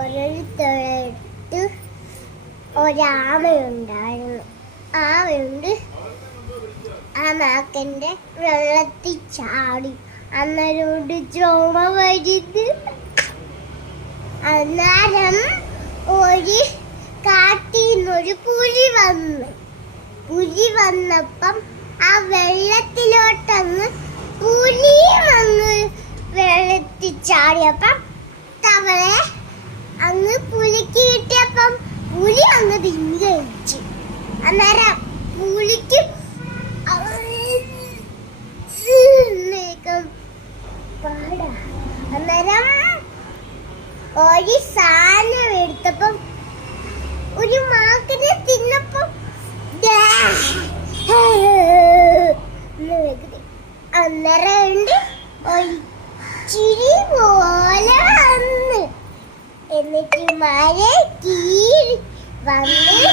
ഒരിടത്ത് ഒരാമയുണ്ടായിരുന്നു. ആമയുണ്ട്. ആ നാക്കന്റെ വെള്ളത്തിൽ ചാടി. അന്നേരോട് ചുമ വരുന്നു. അന്നേരം ഒരു കാട്ടിന്നൊരു പുലി വന്നപ്പം ആ വെള്ളത്തിലോട്ടങ്ങ് പുലിയും അങ്ങ് വെള്ളത്തിൽ ചാടിയപ്പം തവളെ അങ്ങ് പുലിക്ക് കിട്ടിയപ്പം പുലി അങ്ങ് തിന്നു കഴിച്ചു. അന്നേരം പുലിക്ക് പാടാ. അന്നേരം ഒരു സാധനം എടുത്തപ്പം ഒരു മാക്കിനെ തിന്നപ്പം അന്നേരം ഉണ്ട് ഒരു ചിരി പോലെ വന്ന്. എന്നിട്ട് മഴ കീറി വന്ന്